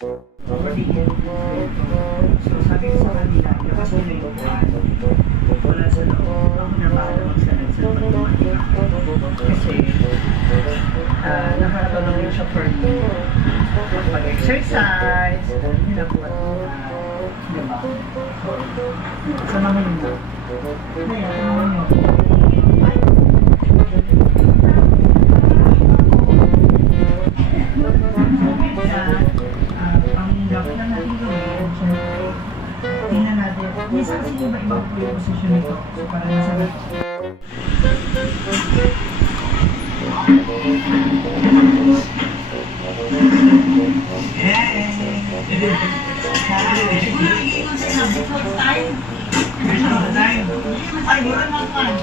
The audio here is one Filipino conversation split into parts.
Property yan. So sabi ko sa kanila, ilabas nila yung upuan. Wala sa loob. Ako na bahala magsalat sa pag dumating ako. Kasi nakakatulong yun siya for me. Pag-exercise, hindi po diba? Sama mo yun mo. Ngayon, tumawa niyo. Panggap na natin gawin. Siyempre, tingnan natin. Minsan kasi iba-ibang po yung posisyon nito. So, para nasa natin.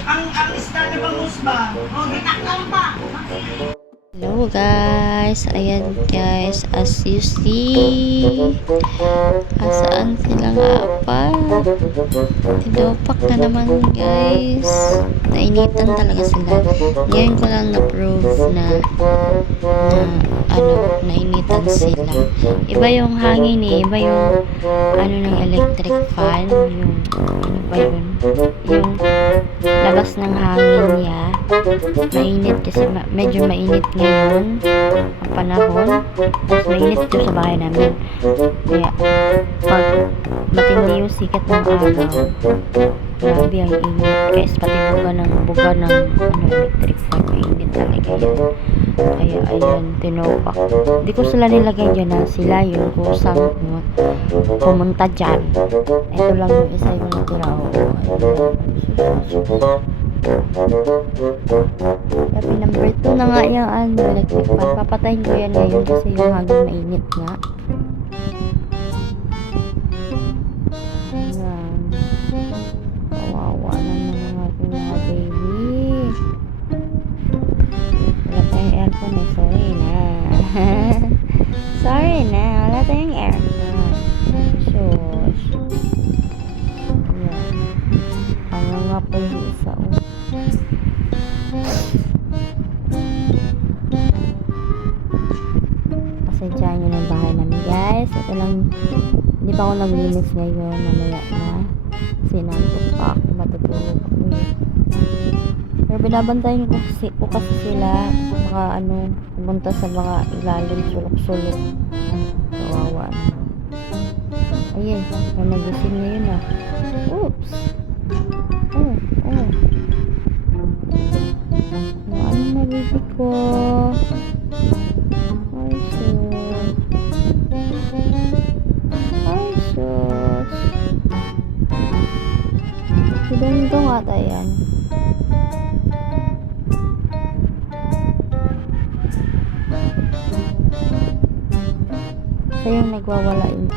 Ang isda na bangus ba? O, gitakal pa! Hello guys, ayan guys, as you see, asaan sila nga pa? Tidopak na naman guys, nainitan talaga sila. Ngayon ko lang na-prove na nainitan sila. Iba yung hangin iba yung ng electric fan, yung ano ba yun, yung labas ng hangin niya. Mainit kasi medyo mainit ngayon ang panahon, tapos mainit dito sa bahay namin, kaya pag matindi yung sikat ng araw, grabe ang init, kaya pati buga ng electric fan, mainit talaga yun. Kaya ayun, tinopak, hindi ko sila nilagay dyan na sila yung kusang pumunta dyan. Ito lang yung isa yung natira. Tapi number 2 na nga yung electric fan. Papatayin ko yan ngayon kasi yung hangin mainit nga. Ayan. Kawawa naman ang ating mga baby. Wala tayong aircon eh. Sorry na. Sorry na. Wala tayong aircon. Shush. Ayan. Ang nga pa yung isa. Pasadya nyo ng bahay namin guys. Ito lang, hindi pa ako naglinis ngayon, mamaya na kasi nantok pa ako, matutulog ako pero binabantayan ko kasi sila baka pumunta sa mga ilalim, sulok-sulok. Kawawa na. Ayun, may nagising na yun oops. Ano na baby ko? Ay sus. Sidong ata yan. Siya yung nagwawala yung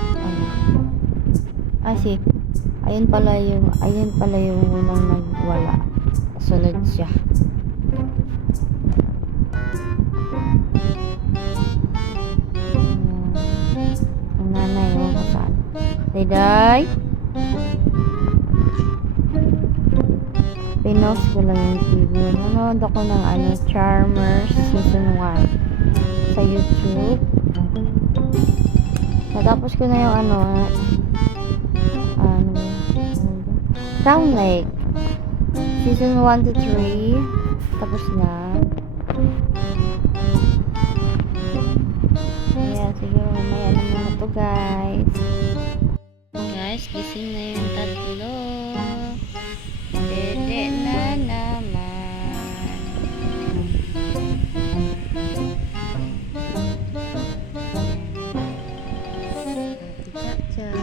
ayun pala yung unang nagwala. Sunod siya. Ang nanay yung kasaan. Day. Pinost ko lang yung TV. Nanonood ako ng Charmers Season 1 sa YouTube. Natapos ko na yung Crown Lake Season 1 to 3. Tapos na. Kaya siguro mamaya naman na to guys. Guys, gising na yung tatlo. Dede na naman. Cha-cha.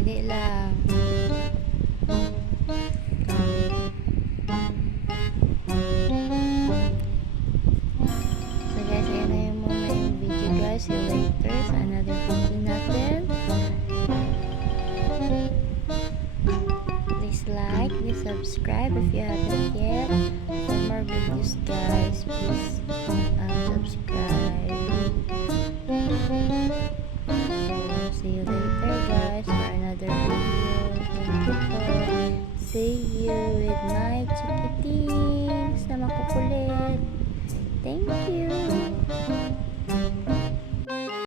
Hindi lang. So guys, ayun na yung muna yung video guys. See you later sa another video natin. Please like, please subscribe if you have